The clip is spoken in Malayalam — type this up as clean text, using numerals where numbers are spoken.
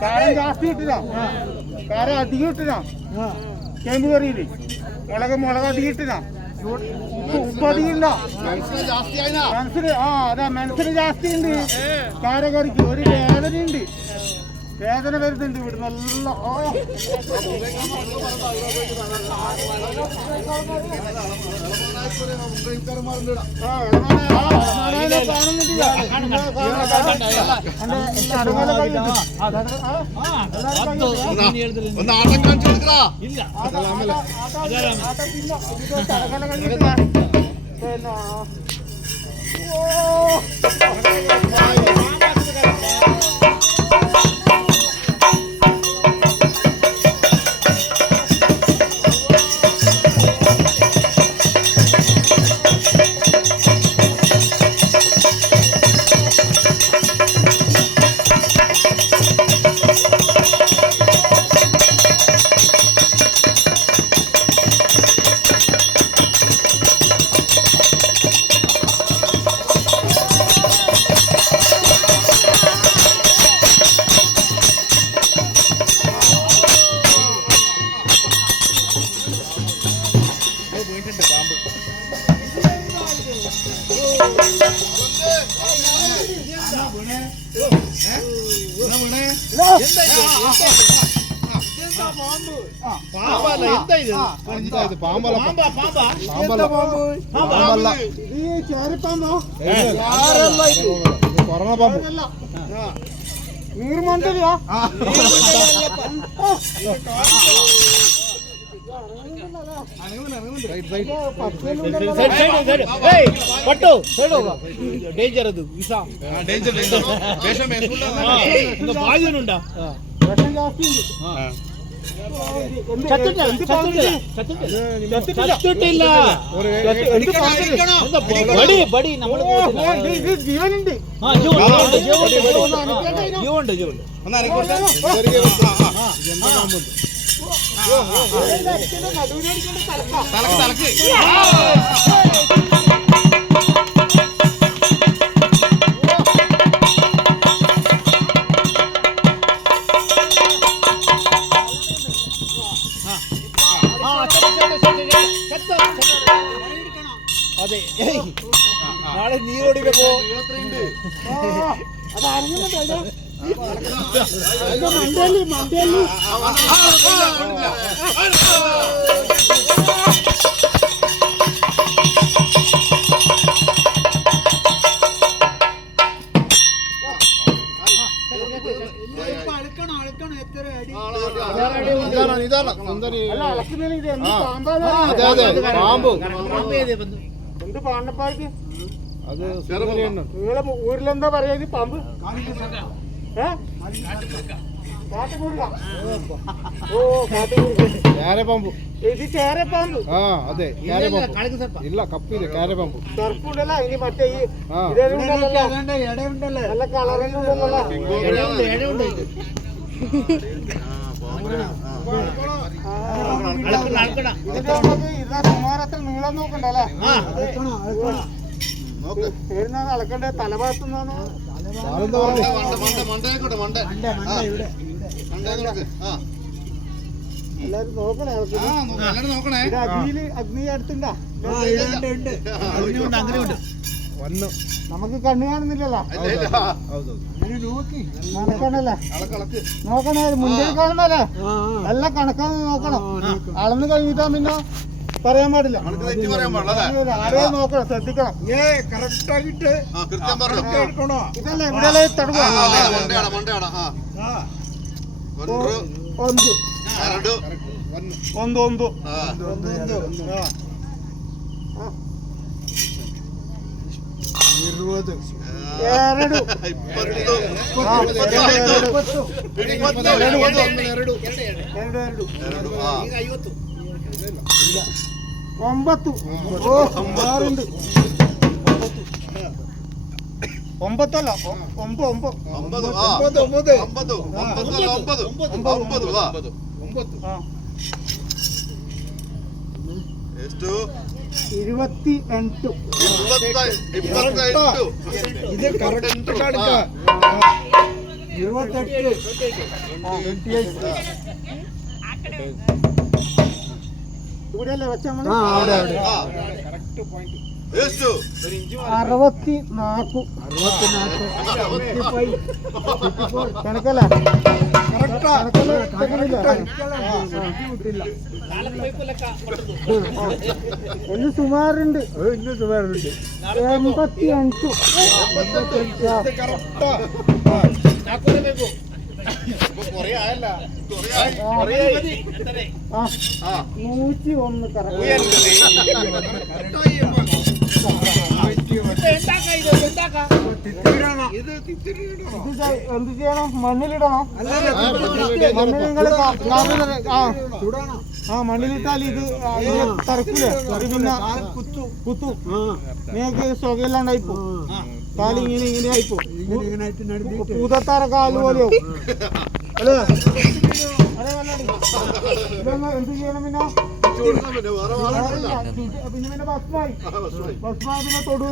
കാരം ജാസ്തി ഇട്ടില്ല, കാരം അധികം ഇട്ടില്ല. ചേമ്പ് കറിയില് മുളക് അധികം ഇട്ടില്ല, ഉപ്പ് അധികം ഇല്ല. മനസ്സിന് അതാ മനസ്സിന് ജാസ്തി ഉണ്ട്. കാരക്കറിക്ക് ഒരു വേദനയുണ്ട്, വേദന വരുന്നുണ്ട് ഇവിടെ നല്ല. നീർമണ്ടലിയാ ಡೇಂಜರ್ ಅದು ಬಾಯಿನುಂಡ വിഷം ജാസ്തി ബടി നമ്മൾ ജീവനുണ്ട്. അതെ, നാളെ നീ ഓടിക്കോ. മണ്ടേലി മണ്ടേലി എന്ത് പാണ്ടപ്പാക്ക് ഊരിലെന്താ പറയാ ഇത് പാമ്പ്? പാമ്പ് ഇത് ചേരപ്പാമ്പ്. അതെ, ഇല്ല കപ്പില് കാരപ്പാമ്പ് ചെറുപ്പുണ്ടല്ല. ഇനി മറ്റേ ഈ നല്ല കളറിലുണ്ടല്ലോ. സുമാരത്ര നീളം നോക്കണ്ടല്ലേ? അളക്കണ്ടേ തലഭാഗത്തുനിന്നാണോ? എല്ലാരും നോക്കണേ. അഗ്നി അടുത്തുണ്ടോ? നമുക്ക് കണ്ണു കാണുന്നില്ലല്ലോ. കണക്കണല്ലേ നോക്കണേ, മുന്നിൽ കാണുന്നല്ലേ നല്ല കണക്കാന്ന് നോക്കണം. അളന്ന് കഴിഞ്ഞിട്ടാ പിന്നെ പറയാൻ പാടില്ല. ആരെയും നോക്കണം, ശ്രദ്ധിക്കണം. ഇതല്ലേ ഇവിടെ തടുക. ಒಂದು ಒಂಬತ್ತು ಒಂಬತ್ತಲ್ಲ ಎಷ್ಟು 28 ಇದು ಕರೆಕ್ಟ್ ഇവിടെയല്ലേ വെച്ച നമ്മള്? അവിടെ 64 കണക്കല്ല ഒന്ന് സുമാറുണ്ട് 85 101 കറക്റ്റ്. ഇത് എന്ത് ചെയ്യണം? മണ്ണിലിടണം. മണ്ണിൽ നിങ്ങള് മണ്ണിലിട്ടാൽ ഇത് തറക്കില്ലേ, അത് പിന്നെ കുത്തു നിങ്ങൾക്ക് സുഖമില്ലാണ്ടായിപ്പോ. കാല് ഇങ്ങനെ ആയിപ്പോ, പൂതത്താറ കാല് പോലെയാവും അല്ലേ? എന്ത് ചെയ്യണം പിന്നെ? പിന്നെ ഭസ്മായി പിന്നെ തൊടു